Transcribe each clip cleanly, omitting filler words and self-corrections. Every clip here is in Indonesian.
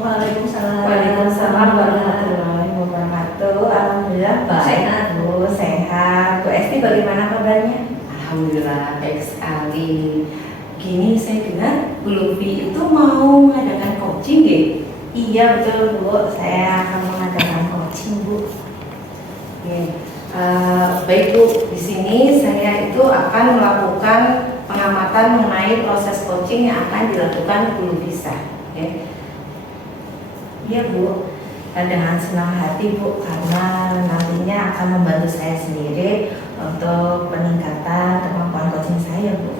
Waalaikumsalam. Waalaikumsalam warahmatullahi wabarakatuh. Alhamdulillah baik. Sehat. Bu, sehat. Bu Esti bagaimana kabarnya? Alhamdulillah baik sekali. Gini saya dengar Bu Lutfi itu mau mengadakan coaching ya? Iya betul Bu, saya akan mengadakan coaching Bu. Oke. Baik Bu, di sini saya itu akan melakukan pengamatan mengenai proses coaching yang akan dilakukan Bu Lutfi. Ya. Iya Bu, dengan senang hati Bu, karena nantinya akan membantu saya sendiri untuk peningkatan kemampuan coaching saya Bu.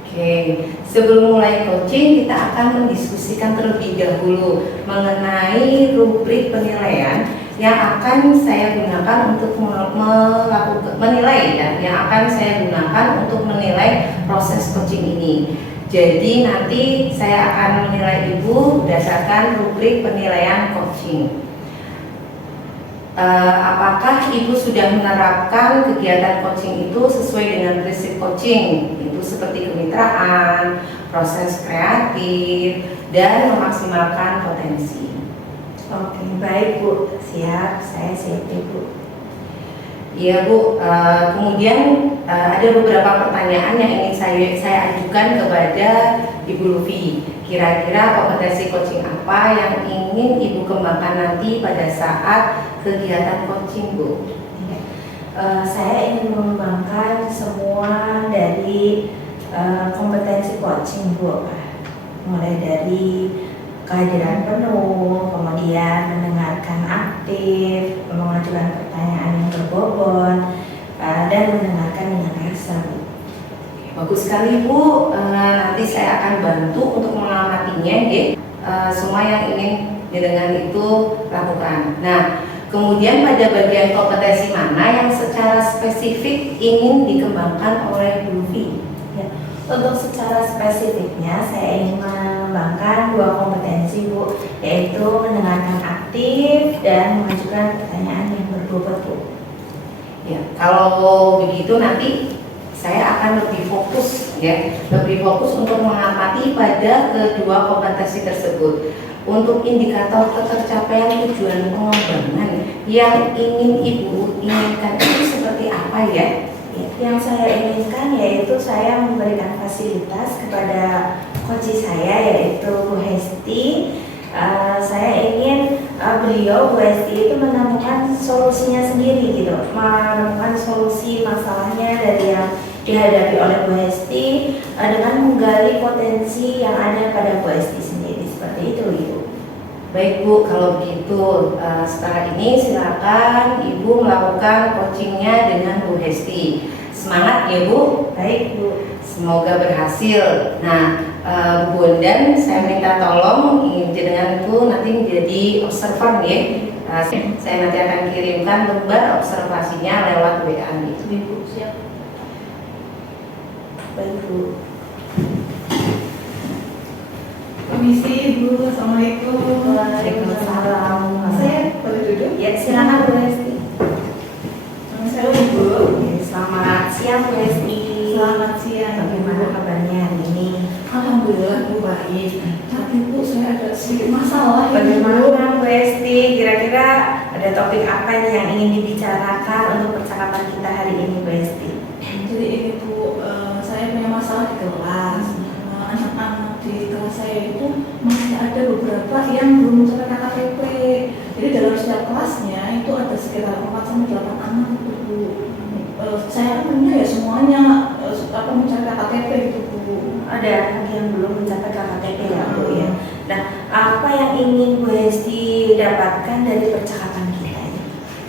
Oke, sebelum mulai coaching kita akan mendiskusikan terlebih dahulu mengenai rubrik penilaian yang akan saya gunakan untuk melakukan menilai ya, yang akan saya gunakan untuk menilai proses coaching ini. Jadi nanti saya akan menilai Ibu berdasarkan rubrik penilaian coaching. Apakah Ibu sudah menerapkan kegiatan coaching itu sesuai dengan prinsip coaching? Itu seperti kemitraan, proses kreatif, dan memaksimalkan potensi. Oke, baik Bu, siap, saya siap Bu. Iya Bu, kemudian ada beberapa pertanyaan yang ingin saya ajukan kepada Ibu Lutfi. Kira-kira kompetensi coaching apa yang ingin Ibu kembangkan nanti pada saat kegiatan coaching Bu? Saya ingin mengembangkan semua dari kompetensi coaching Bu, mulai dari kehadiran penuh, kemudian mendengarkan aktif, mengajukan pertanyaan yang berbobot, dan mendengarkan dengan rasa Bu. Bagus sekali Bu, nanti saya akan bantu untuk mengamatinya ya. Semua yang ingin didengar itu lakukan. Nah, kemudian pada bagian kompetensi mana yang secara spesifik ingin dikembangkan oleh Bu Lutfi? Ya, untuk secara spesifiknya saya ingin mengembangkan dua kompetensi Bu, yaitu mendengarkan aktif dan mengajukan pertanyaan yang berbobot Bu. Ya, kalau begitu nanti saya akan lebih fokus ya, lebih fokus untuk mengamati pada kedua kompetensi tersebut. Untuk indikator ketercapaian tujuan pengembangan yang ingin Ibu inginkan itu seperti apa ya? Yang saya inginkan yaitu saya memberikan fasilitas kepada coach saya yaitu Bu Hesti. Saya ingin beliau Bu Hesti itu menemukan solusinya sendiri gitu, menemukan solusi masalahnya dari yang dihadapi oleh Bu Hesti dengan menggali potensi yang ada pada Bu Hesti sendiri, seperti itu Ibu. Baik Bu, kalau begitu setelah ini silakan Ibu melakukan coachingnya dengan Bu Hesti. Semangat ya Bu. Baik Bu. Semoga berhasil. Nah, Bu Bondan, saya minta tolong dengan Bu nanti menjadi observer ya. Saya nanti akan kirimkan lembar observasinya lewat WA itu. Ibu siap. Baik Bu. Permisi Ibu, Assalamualaikum. Waalaikumsalam. Saya boleh duduk? Ya silakan Bu Hesti. Saya Ibu. Selamat siang Bu Hesti. Selamat siang. Bagaimana kabarnya hari ini? Alhamdulillah Bu baik. Tapi Bu saya ada sedikit masalah. Bagaimana Bu Hesti? Kira-kira ada topik apa nih yang ingin dibicarakan untuk percakapan kita hari ini Bu Hesti? Jadi ini Bu, saya punya masalah di kelas. Anak-anak di kelas saya itu masih ada beberapa yang belum mencapai KKTP. Jadi dalam setiap kelasnya itu ada sekitar 4-8 anak itu Bu. Saya kan punya ya semuanya mencapai KKTP gitu Bu. Ada anak yang belum mencapai KKTP ya Bu ya. Nah, apa yang ingin Bu Hesti dapatkan dari percakapan kita ini?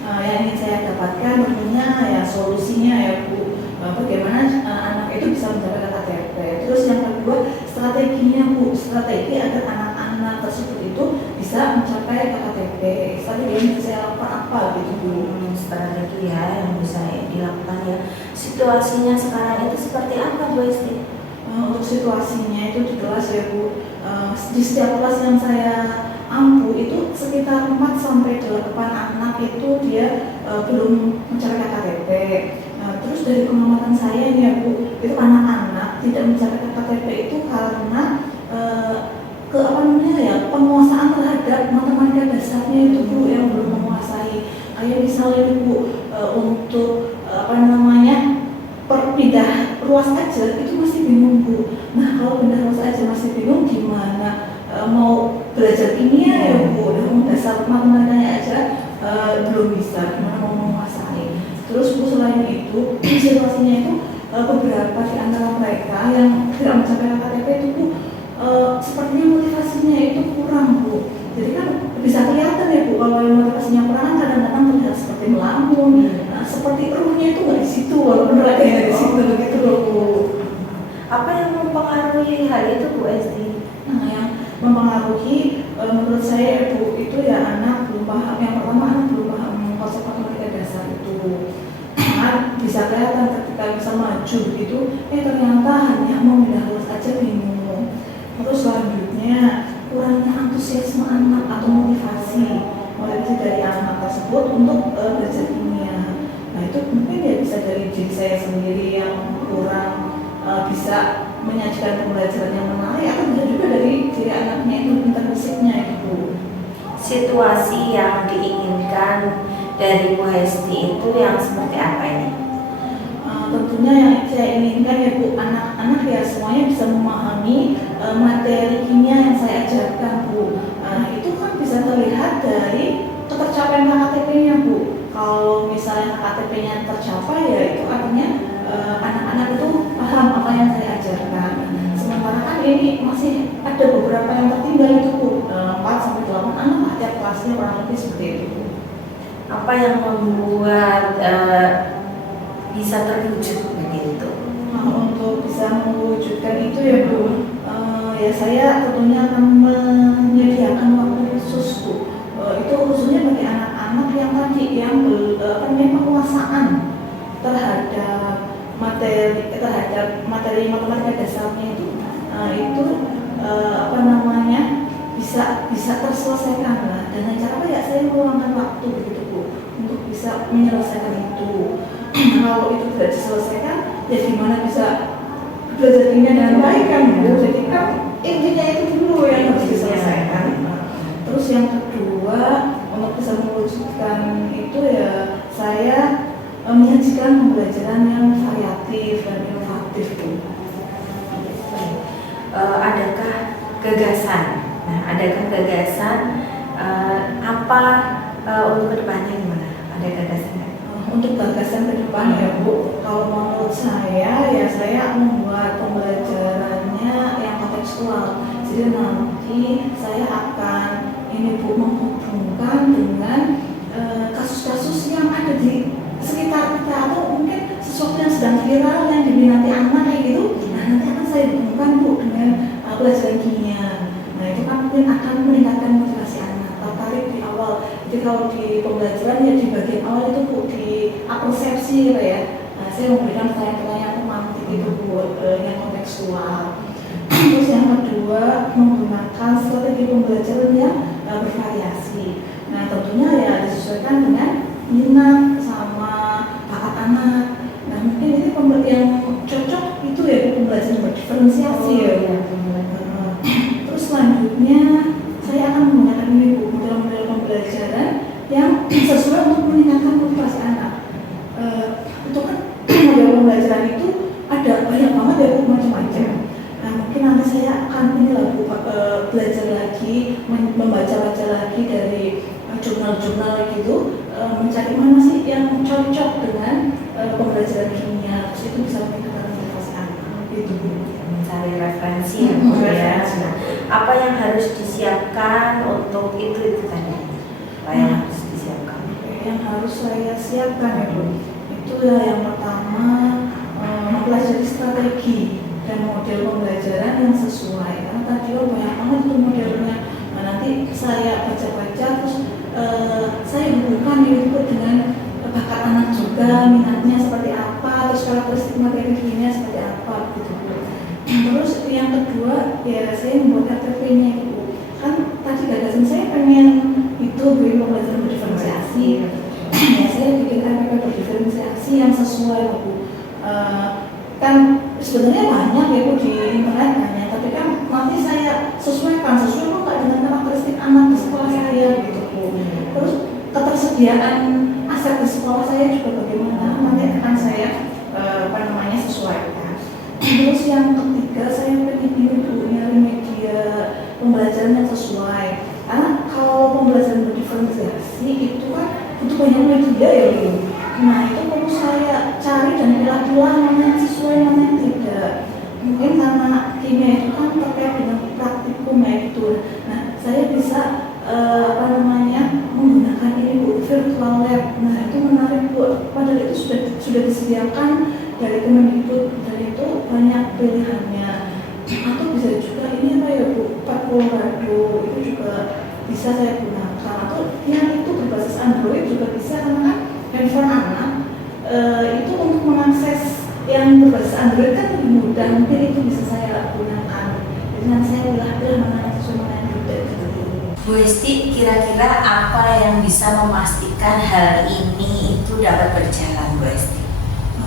Yang ingin saya dapatkan tentunya ya solusinya ya Bu. Bagaimana anak itu bisa mencapai KKTP. Terus yang kedua strateginya Bu, strategi agar anak-anak tersebut itu bisa mencapai KKTP. Strategi yang bisa saya lakukan apa gitu Bu? Strategi ya yang bisa dilakukan ya. Situasinya sekarang itu seperti apa Bu Hesti? Untuk situasinya itu di kelas ya Bu, di setiap kelas yang saya ampu itu sekitar 4-8 anak itu dia belum mencapai KKTP. Terus dari pengamatan saya nih ya Bu, itu anak-anak tidak mencapai KKTP itu karena penguasaan terhadap ilmiah ya Bu, ilmu dasar matematikanya aja belum bisa, gimana mau menguasai. Terus Bu, selain itu situasinya itu beberapa di antara mereka yang tidak mencapai KTP itu Bu, sepertinya motivasinya itu kurang Bu. Jadi kan bisa kelihatan ya Bu, kalau yang motivasinya kurang kan kadang-kadang terlihat seperti melamun, seperti ruhnya itu nggak di situ, walaupun raganya di situ gitu loh Bu. Apa yang mempengaruhi hal itu Bu Esti? Nah, yang mempengaruhi menurut saya Bu itu ya anak belum paham. Yang pertama, anak belum paham konsep matematika dasar itu. Nah, bisa kelihatan ketika bisa maju gitu, ternyata hanya mau pindah kelas aja bingung. Terus selanjutnya kurangnya antusiasme anak atau motivasi dari anak tersebut untuk belajar kimia. Nah, itu mungkin ya bisa dari diri saya sendiri yang kurang bisa menyajikan pembelajaran yang menarik, atau bisa juga dari diri anaknya itu pintar fisiknya itu. Situasi yang diinginkan dari Bu Hesti itu yang seperti apa ini? Tentunya yang saya inginkan ya Bu, anak-anak ya semuanya bisa memahami materi kimia yang saya ajarkan Bu. Itu kan bisa terlihat dari ketercapaian KTP-nya Bu. Kalau misalnya KTP-nya tercapai ya itu artinya anak-anak itu paham apa yang saya ajarkan. Sementara kan ini masih ada beberapa yang tertinggal itu Bu, 4-8 anak tiap kelasnya kurang lebih seperti itu Bu. Apa yang membuat bisa terwujud begitu? Untuk bisa mewujudkan itu ya Bu, ya saya tentunya akan menyediakan waktu khusus Bu. Itu khususnya bagi anak-anak yang tadi yang penguasaan terhadap materi matematika dasarnya itu, bisa terselesaikan lah. Dengan cara apa ya, saya meluangkan waktu begitu Bu untuk bisa menyelesaikan itu. Kalau itu tidak diselesaikan, ya gimana bisa belajar kimia dengan baik kan Bu? Jadi kan intinya itu dulu yang harus diselesaikan. Terus yang kedua, untuk bisa mewujudkan itu ya saya menyajikan pembelajaran yang variatif dan inovatif Bu. Adakah gagasan? Nah, adakah gagasan apa untuk kedepannya gimana? Ada gagasan nggak? Untuk gagasan ke depan ya Bu, kalau menurut saya ya saya membuat pembelajarannya yang kontekstual. Jadi nanti saya akan ini Bu menghubungkan dengan kasus-kasus yang ada di sekitar kita, atau mungkin sesuatu yang sedang viral yang diminati anak kayak gitu. Nah, nanti akan saya hubungkan Bu dengan pelajaran kimia. Nah, itu kan mungkin akan meningkatkan motivasi anak tertarik di awal. Jadi kalau di pembelajaran ya di bagian awal itu Bu, di persepsi gitu ya. Nah, saya memberikan pertanyaan-pertanyaan pemantik itu Bu, yang kontekstual. Terus yang kedua, menggunakan strategi pembelajaran yang bervariasi. Nah, tentunya ya disesuaikan dengan minat sama bakat anak. Nah, mungkin ini yang cocok itu ya pembelajaran berdiferensiasi ya. Terus selanjutnya saya akan menggunakan ini Bu, model-model pembelajaran yang sesuai untuk meningkatkan motivasi anak. Itu kan model pembelajaran itu ada banyak banget ya Bu, macam-macam. Nah, mungkin nanti saya akan belajar lagi, membaca-baca lagi dari jurnal-jurnal gitu, mencari mana sih yang cocok dengan pembelajaran kimia. Terus itu bisa meningkatkan motivasi anak gitu Bu. Mencari referensi ya Bu ya. Nah, apa yang harus disiapkan untuk itu tadi? Apa yang harus disiapkan? Yang harus saya siapkan ya Bu, itu ya yang pertama mempelajari strategi dan model pembelajaran yang sesuai. Karena tadi banyak banget itu modelnya. Nah, nanti saya baca-baca terus saya hubungkan itu dengan bakat anak juga, minatnya seperti apa, terus karakteristik materi kimia seperti apa gitu. Terus yang kedua ya saya membuat RTP-nya itu. Kan tadi gagasan saya pengen itu beri pembelajaran berdiferensiasi. Ya saya bikin RTP berdiferensiasi yang sesuai Bu. Kan sebenarnya banyak ya Bu di internet banyak, tapi kan nanti saya sesuaikan sesuai nggak dengan karakteristik anak di sekolah saya gitu Bu. Terus ketersediaan aset di sekolah saya juga bagaimana, nanti akan saya sesuaikan. Terus yang ketiga saya pengen ini Bu, nyari media pembelajaran yang sesuai. itu kan butuh banyak media ya Bu. Nah itu perlu saya cari dan pilah-pilah mana yang sesuai mana yang tidak. Mungkin karena kimia itu kan terkait dengan praktikum ya gitu. Nah saya bisa menggunakan ini Bu, virtual lab. Nah itu menarik Bu, padahal itu sudah disediakan dari Kemendikbud dan itu banyak pilihannya. Atau bisa juga ini apa ya Bu, Pak Colorado itu juga bisa saya gunakan, atau yang itu berbasis Android juga bisa karena kan handphone anak itu untuk mengakses yang berbasis Android kan lebih mudah, mungkin itu bisa saya gunakan. Dengan saya pilih-pilih mana yang sesuai mana yang tidak gitu. Bu Hesti, kira-kira apa yang bisa memastikan hal ini itu dapat berjalan, Bu Hesti?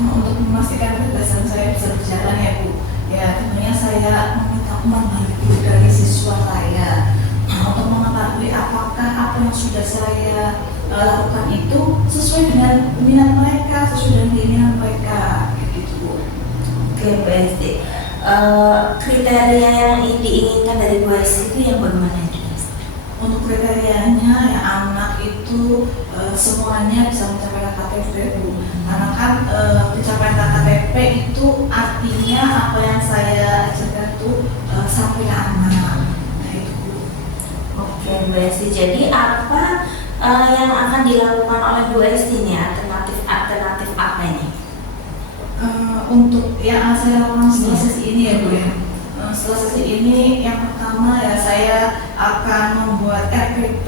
Untuk memastikan kebebasan saya bisa berjalan ya Bu, ya tentunya saya meminta umpan balik dari siswa saya untuk mengetahui apakah apa yang sudah saya lakukan itu sesuai dengan minat mereka, sesuai dengan keinginan mereka, gitu Bu. Oke, Bu Hesti. Kriteria yang diinginkan dari Bu Hesti itu yang bagaimana Bu Hesti? Untuk kriterianya ya anak itu semuanya bisa mencapai KKTP Bu. Karena kan pencapaian KKTP itu artinya apa yang saya ajarkan itu sampai ke anak. Nah itu Bu. Oke, Bu Hesti. Jadi apa yang akan dilakukan oleh Bu Hesti ini? Alternatif apa ini? Untuk yang saya lakukan setelah sesi ini ya Bu ya. Setelah sesi ini yang pertama ya saya akan membuat RPP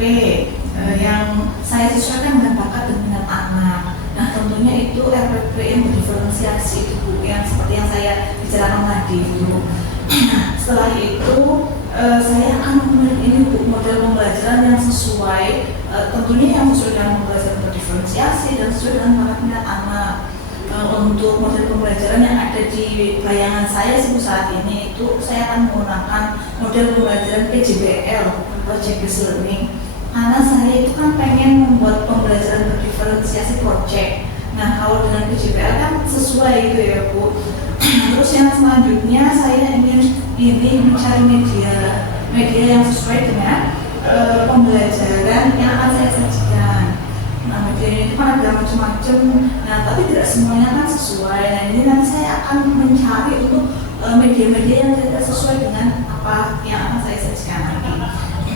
yang saya sesuaikan dengan bakat dan minat anak. Nah tentunya itu RPP yang berdiferensiasi itu Bu, yang seperti yang saya bicarakan tadi itu. Setelah itu saya akan memilih ini Bu, model pembelajaran yang sesuai, tentunya yang sesuai dengan pembelajaran berdiferensiasi dan sesuai dengan bakat minat anak. Untuk model pembelajaran yang ada di bayangan saya saat ini itu saya akan menggunakan model pembelajaran PJBL, Project Based Learning, karena saya itu kan pengen membuat pembelajaran berdiferensiasi project. Nah kalau dengan PJBL kan sesuai gitu ya Bu. Terus yang selanjutnya saya ingin mencari media yang sesuai dengan pembelajaran yang akan saya sajikan. Nah media ini kan ada macam-macam, nah tapi tidak semuanya kan sesuai. Nah ini nanti saya akan mencari untuk media-media yang tidak sesuai dengan apa yang akan saya sajikan nanti.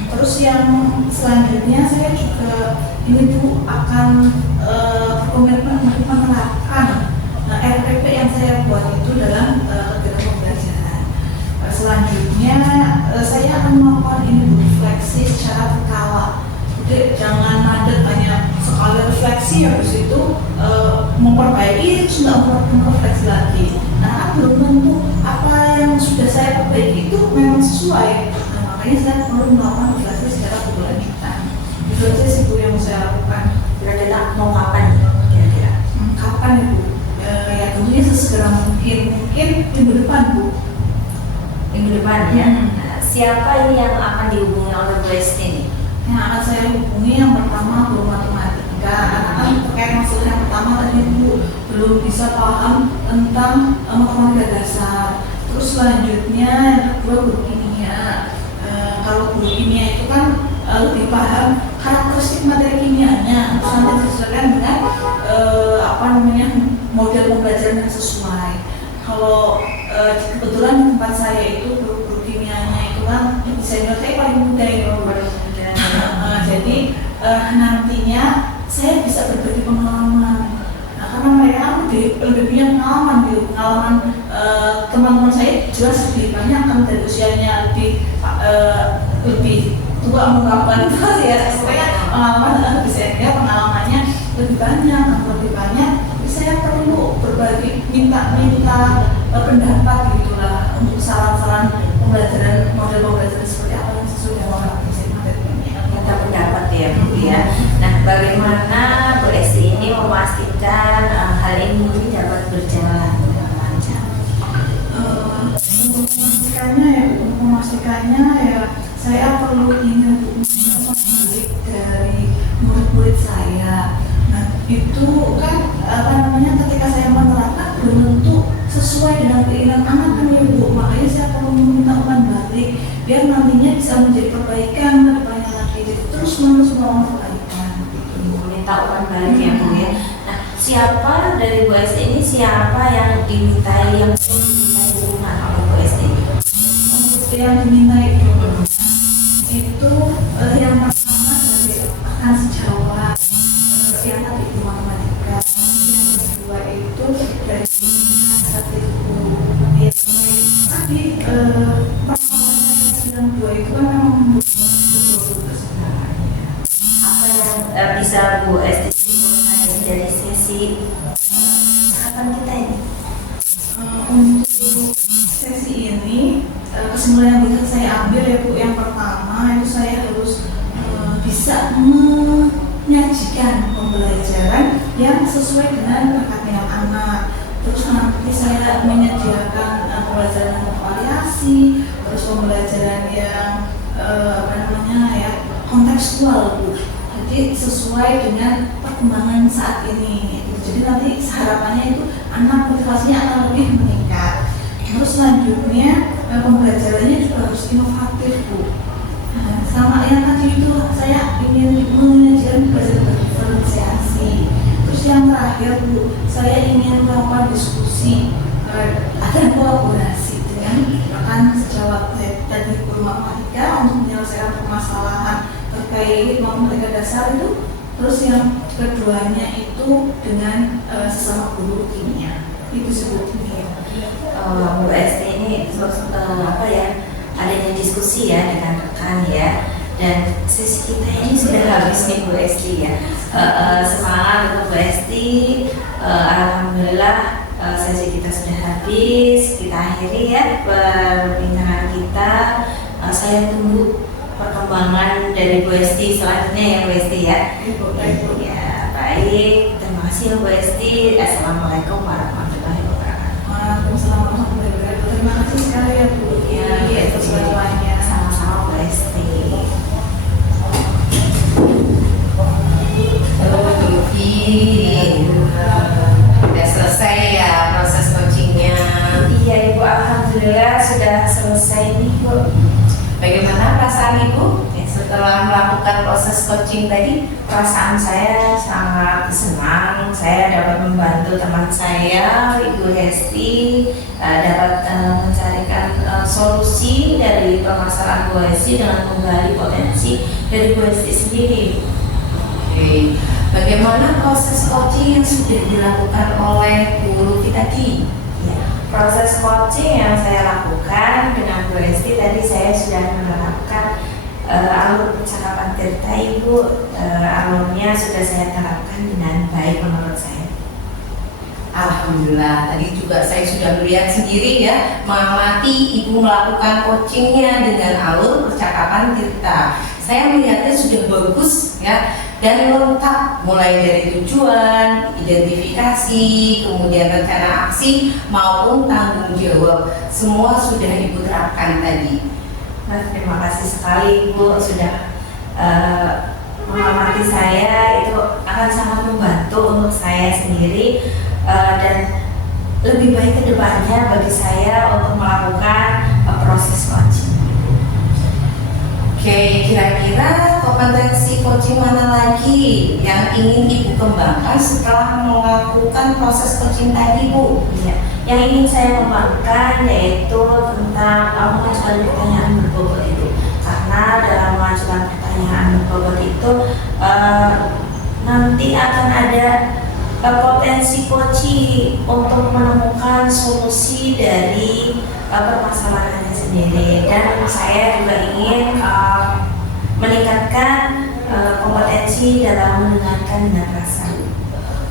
Terus yang selanjutnya saya juga ini Bu akan berkomitmen untuk menerapkan RPP yang saya buat itu dalam kegiatan pembelajaran. Selanjutnya saya akan melakukan ini refleksi secara berkala. Jadi jangan mandek hanya sekali refleksi habis itu memperbaiki sudah refleksi lagi. Nah belum tentu apa yang sudah saya perbaiki itu memang sesuai. Nah makanya saya perlu melakukan refleksi secara berkelanjutan. Itu aja sih Bu yang saya lakukan. Kira-kira mau kapan kira-kira? Kapan ya Bu? Ya tentunya sesegera mungkin minggu depan Bu. Minggu depan ya. Nah, siapa ini yang akan dihubungi oleh Bu Hesti ini? Yang akan saya hubungi yang pertama guru matematika, karena kan terkait masalah yang pertama tadi Bu belum bisa paham tentang matematika dasar. Terus selanjutnya yang kedua guru kimia. Kalau guru kimia itu kan lebih paham karakteristik materi kimianya, terus nanti disesuaikan dengan model pembelajaran yang sesuai. Kalau kebetulan di tempat saya itu guru kimianya itu kan senior saya paling muda ya jadi nantinya saya bisa berbagi pengalaman. Nah, karena mereka lebih punya pengalaman gitu. Pengalaman teman-teman saya jelas lebih banyak kan dari usianya lebih tua mengungkapkan ya sebenarnya pengalaman lebih senior, pengalamannya lebih banyak. Jadi saya perlu berbagi minta pendapat gitulah untuk saran-saran pembelajaran model pembelajaran seperti apa yang sesuai dengan materi Minta pendapat ya Bu ya. Nah bagaimana Bu Hesti ini memastikan hal ini dapat berjalan dengan lancar? Untuk memastikannya ya saya perlu ini balik dari murid-murid saya. Nah itu kan ketika saya menerapkan belum tentu sesuai dengan keinginan anak kan ya Bu. Makanya saya perlu meminta umpan balik biar nantinya bisa menjadi perbaikan ke depannya lagi. Jadi terus menerus melakukan perbaikan. meminta umpan balik ya Bu ya. Nah, siapa dari Bu Esti ini siapa yang dimintai dukungan oleh Bu Esti? Yang dimintai itu yang pertama dari akan sejawat, yang tadi itu matematika, yang kedua itu dari statistik. Tapi permasalahan 92 itu kan memang Apa yang bisa Bu Esti simpulkan dari sesi tahapan kita ini? untuk sesi ini kesimpulan yang bisa saya ambil ya Bu, yang pertama itu saya harus bisa menyajikan pembelajaran yang sesuai dengan bakat minat anak. Terus nanti saya menyediakan pembelajaran yang bervariasi, terus pembelajaran yang kontekstual Bu. Jadi sesuai dengan perkembangan saat ini. Jadi nanti harapannya itu anak motivasinya akan lebih meningkat. Terus selanjutnya pembelajarannya juga harus inovatif Bu. Nah, sama yang tadi itu saya ingin menyajikan pembelajaran berdiferensiasi. Terus yang terakhir Bu, saya ingin melakukan diskusi ada kolaborasi dengan rekan sejawat dari guru matematika untuk menyelesaikan permasalahan terkait matematika dasar itu. Terus yang keduanya itu dengan sesama guru kimia. Itu sebutnya. Bu Esti ini adanya diskusi ya dengan rekan ya, dan sesi kita ini sudah habis nih Bu Esti ya. Semangat untuk Bu Esti. Alhamdulillah sesi kita sudah habis. Kita akhiri ya perbincangan kita. Saya tunggu perkembangan dari Bu Esti selanjutnya ya Bu Esti ya. Ya baik, terima kasih Bu Esti. Assalamualaikum warahmatullahi wabarakatuh. Waalaikumsalam warahmatullahi wabarakatuh. Terima kasih sekali ya Bu. Ya, Atas bantuannya. sama-sama Bu Esti. Udah selesai ya proses coachingnya. Iya Ibu, alhamdulillah sudah selesai nih Bu. Bagaimana perasaan Ibu setelah melakukan proses coaching tadi? Perasaan saya sangat senang, saya dapat membantu teman saya Ibu Hesti dapat mencarikan solusi dari permasalahan Bu Hesti dengan menggali potensi dari Bu Hesti sendiri. Oke. Bagaimana proses coaching yang sudah dilakukan oleh guru kita tadi? Ya, proses coaching yang saya lakukan dengan Bu Hesti tadi saya sudah menerapkan alur percakapan Tirta Ibu. Alurnya sudah saya terapkan dengan baik menurut saya. Alhamdulillah, tadi juga saya sudah melihat sendiri ya, mengamati Ibu melakukan coachingnya dengan alur percakapan Tirta. Saya melihatnya sudah bagus ya, dan lengkap, mulai dari tujuan, identifikasi, kemudian rencana aksi maupun tanggung jawab, semua sudah Ibu terapkan tadi. Nah, terima kasih sekali Ibu sudah mengamati saya, itu akan sangat membantu untuk saya sendiri dan lebih baik ke depannya bagi saya untuk melakukan proses coaching. Oke, kira-kira kompetensi coaching mana lagi yang ingin Ibu kembangkan setelah melakukan proses coaching tadi Bu? Ya, yang ingin saya kembangkan yaitu tentang mengajukan pertanyaan berbobot itu, karena dalam mengajukan pertanyaan berbobot itu nanti akan ada potensi coaching untuk menemukan solusi dari permasalahannya sendiri, dan saya juga ingin meningkatkan kompetensi dalam mendengarkan dengan rasa.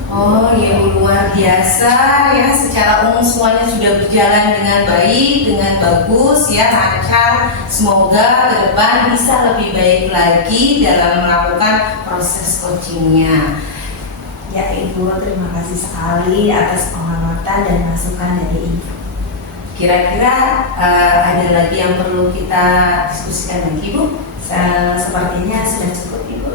Oh ya Bu, luar biasa ya, secara umum semuanya sudah berjalan dengan baik, dengan bagus ya, lancar. Semoga ke depan bisa lebih baik lagi dalam melakukan proses coachingnya. Ya Ibu, terima kasih sekali atas pengamatan dan masukan dari Ibu. Kira-kira ada lagi yang perlu kita diskusikan lagi Bu? Sepertinya sudah cukup Ibu.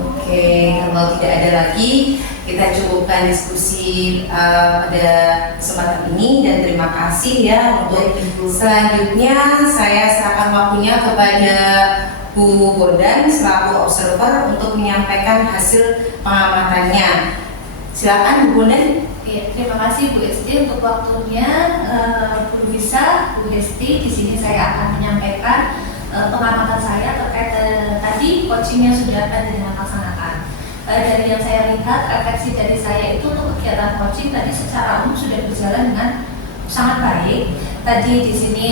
Oke, kalau tidak ada lagi, kita cukupkan diskusi pada kesempatan ini, dan terima kasih ya untuk Ibu. Selanjutnya saya serahkan waktunya kepada Bu Bondan selaku observer untuk menyampaikan hasil pengamatannya. Silakan Bu Bondan. Oke, terima kasih Bu Hesti untuk waktunya. Bu Bisa, Bu Hesti, di sini saya akan menyampaikan pengamatan saya terkait tadi coaching yang sudah Panjenengan laksanakan. Dari yang saya lihat, refleksi dari saya itu untuk kegiatan coaching tadi secara umum sudah berjalan dengan sangat baik. Tadi di sini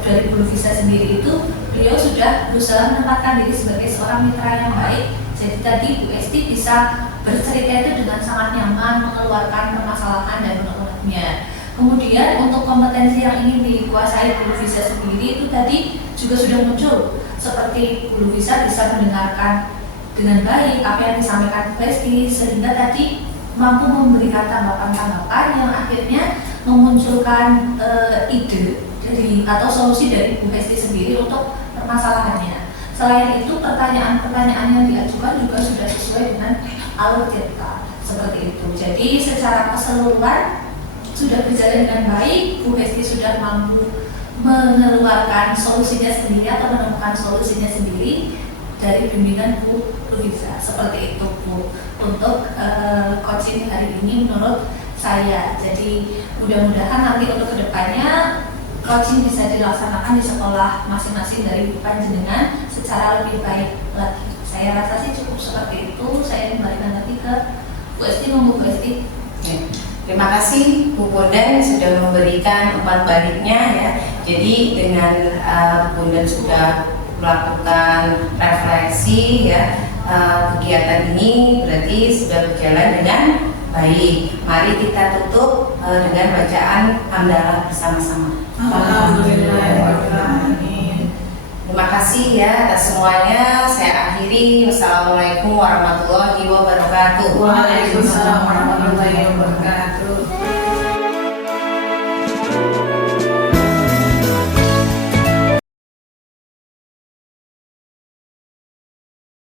dari Bu Bisa sendiri itu beliau sudah berusaha menempatkan diri sebagai seorang mitra yang baik. Jadi tadi Bu Hesti bisa bercerita itu dengan sangat nyaman, mengeluarkan permasalahan dan mengeluarkannya. Kemudian untuk kompetensi yang ingin dikuasai Bu Bisa sendiri itu tadi juga sudah muncul, seperti Bu Bisa mendengarkan dengan baik apa yang disampaikan Bu Hesti, sehingga tadi mampu memberikan tanggapan-tanggapan yang akhirnya memunculkan ide dari atau solusi dari Bu Hesti sendiri untuk permasalahannya. Selain itu, pertanyaan-pertanyaan yang diajukan juga sudah sesuai dengan alur cerita seperti itu. Jadi secara keseluruhan sudah berjalan dengan baik. Bu Hesti sudah mampu mengeluarkan solusinya sendiri atau menemukan solusinya sendiri dari bimbingan Bu Bisa. Seperti itu Bu untuk coaching hari ini menurut saya. Jadi mudah-mudahan nanti untuk kedepannya coaching bisa dilaksanakan di sekolah masing-masing dari Panjenengan secara lebih baik lagi. Saya rasa sih cukup seperti itu. Saya kembalikan lagi ke Bu Hesti. Bu Hesti. Terima kasih Bu Bondan sudah memberikan umpan baliknya ya. Jadi dengan Bu Bondan sudah melakukan refleksi ya, kegiatan ini berarti sudah berjalan dengan baik. Mari kita tutup dengan bacaan hamdalah bersama-sama. Alhamdulillahirrahmanirrahim. Terima kasih ya atas semuanya. Saya akhiri. Wassalamualaikum warahmatullahi wabarakatuh. Waalaikumsalam warahmatullahi wabarakatuh.